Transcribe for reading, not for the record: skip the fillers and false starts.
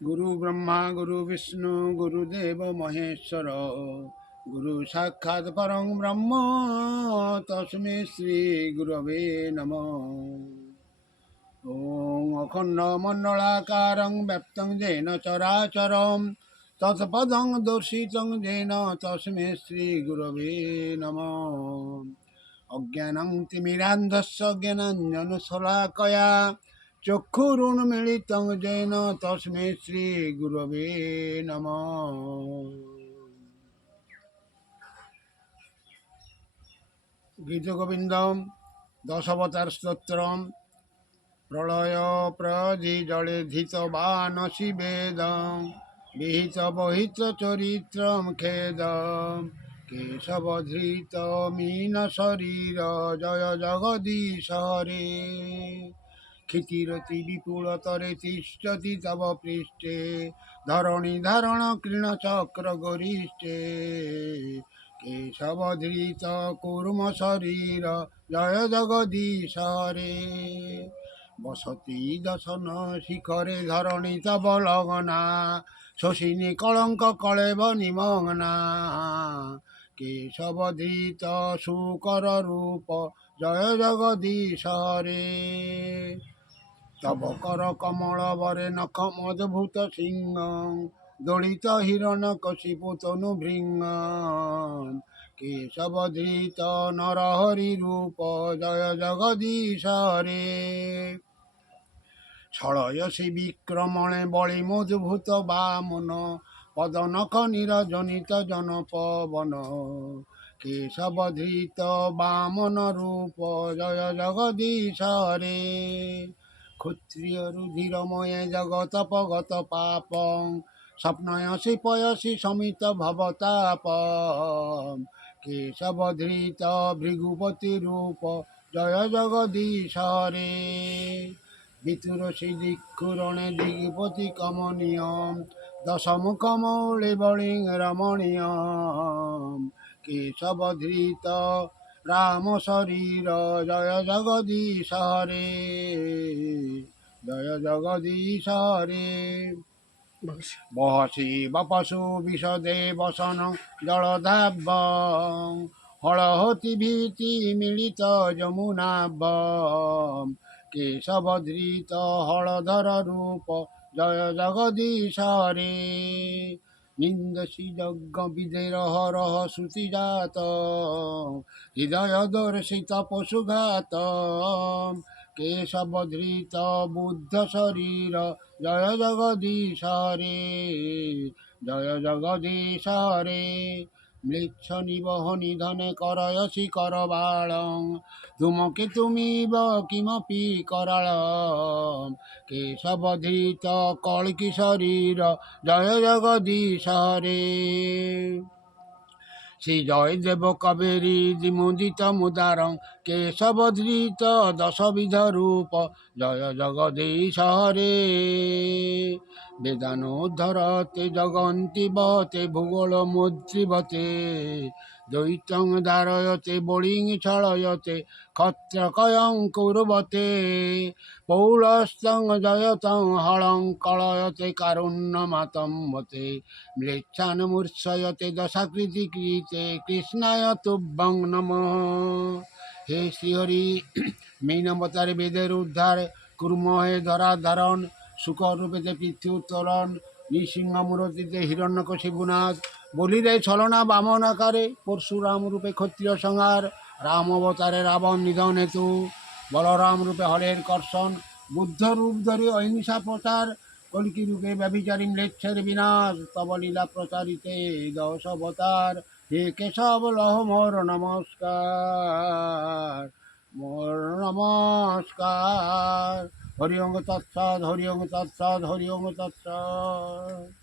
गुरु ब्रह्मा गुरु विष्णु गुरुदेव महेश्वर गुरु साक्षात् परं ब्रह्म तस्मै श्री गुरवे नमः। ॐ अखण्डमण्डलाकारं व्याप्तं येन चराचरं तत्पदं दर्शितं येन तस्मै श्रीगुरवे नमः। अज्ञानं तिमिरान्धस्य ज्ञानाञ्जनशलाकया चक्षुरुन्मीलितं येन तस्मै श्रीगुरवे नमः। गीतगोविन्दं दशावतार स्तोत्रम प्रलय प्रधिजलिधितवानसि वेदं विहित बहित चरित्रं खेदं केशवधृत मीन शरीर जय जगदीश हरे। क्षितिरति विपुलतरे तिष्ठति तव पृष्ठे धरणि धारण कृणचक्र गरिष्ठे केशवधृत कूर्म शरीर जय जगदीश हरे। बसती दशन शिखरे धरणी तव लगना शशिनी कलंक कलेब निमग्ना केशवधृत शुकर रूप जय जगदीश हरे। तब कर कमल बरे नख मद्भुत सिंह दलित हिरण कशिपु तनु भृंग केशवधृत नरहरि रूप जय जगदीश हरे। छलयसि विक्रमणे बलि मधुभूत बामन पदनख निरजनित जन पवन केशवधृत बामन रूप जय जगदीश हरे। क्षत्रिय रुधिरमय जगतपगत पापं स्वप्नयसि पयसि समित भवताप केशवधृत भृगुपति रूप जय जगदीश हरे। वितुरसि दिक्षुरणे दिग्पति कमनीयं दशमुख मौलि बलिं रमणीयं केशवधृत राम शरीर जय जगदीश हरे। जय जगदीश हरे। बहसि बपसु विशदे वसन जलधाब्बं हलहति भीति मिलित जमुनाब्बं केशवधृत हलधर रूप जय जगदीश हरे। निन्दसि यज्ञ विधेर हरः श्रुतिजात हृदय दर्शित पशुघात केशवधृत बुद्ध शरीर जय जगदीश हरे। जय जगदीश हरे। म्लेच्छ निबह निधने करयसि करबालं धूमकेतुमिव किमपि कराळं केशवधृत कल्कि शरीर जय जगदीश हरे। श्री जयदेव कबेरी दिमुदित मुदारं केशवधृत दशविध रूप जय जगदीश हरे। वेदानोद्धरते जगन्ति बते भूगोलमुद्रिवते द्वैतं धारयते बलिं छलयते क्षत्रकयं कुर्वते पौलस्तं जयतं हलं कलयते कारुण्यमातं वते म्लेच्छान् मूर्छयते दशाकृति कृते कृष्णाय तुभ्यं नमः। हे श्रीहरि मीनवतार वेদের উদ্ধার কুর্ম হে ধরা ধারণ শুকর রূপেতে পৃথ্বী উত্তোলন নৃসিংহ মূরতিতে হিরণ্যকশিপুনাথ বলিরে ছলনা বামন আকারে পরশুরাম রূপে ক্ষত্রিয় সংহার রাম অবতারে রাবণ নিধন হেতু বলরাম রূপে হরের কর্ষণ বুদ্ধ রূপ ধরে অহিংসা প্রচার কল্কি রূপে ব্যভিচারী ম্লেচ্ছের বিনাশ তব লীলা প্রচারিতে দশ অবতার হে কেশব লহ মোর নমস্কার মোর নমস্কার। হরি ওম তৎসৎ হরি ওম তৎসৎ হরি ওম তৎসৎ।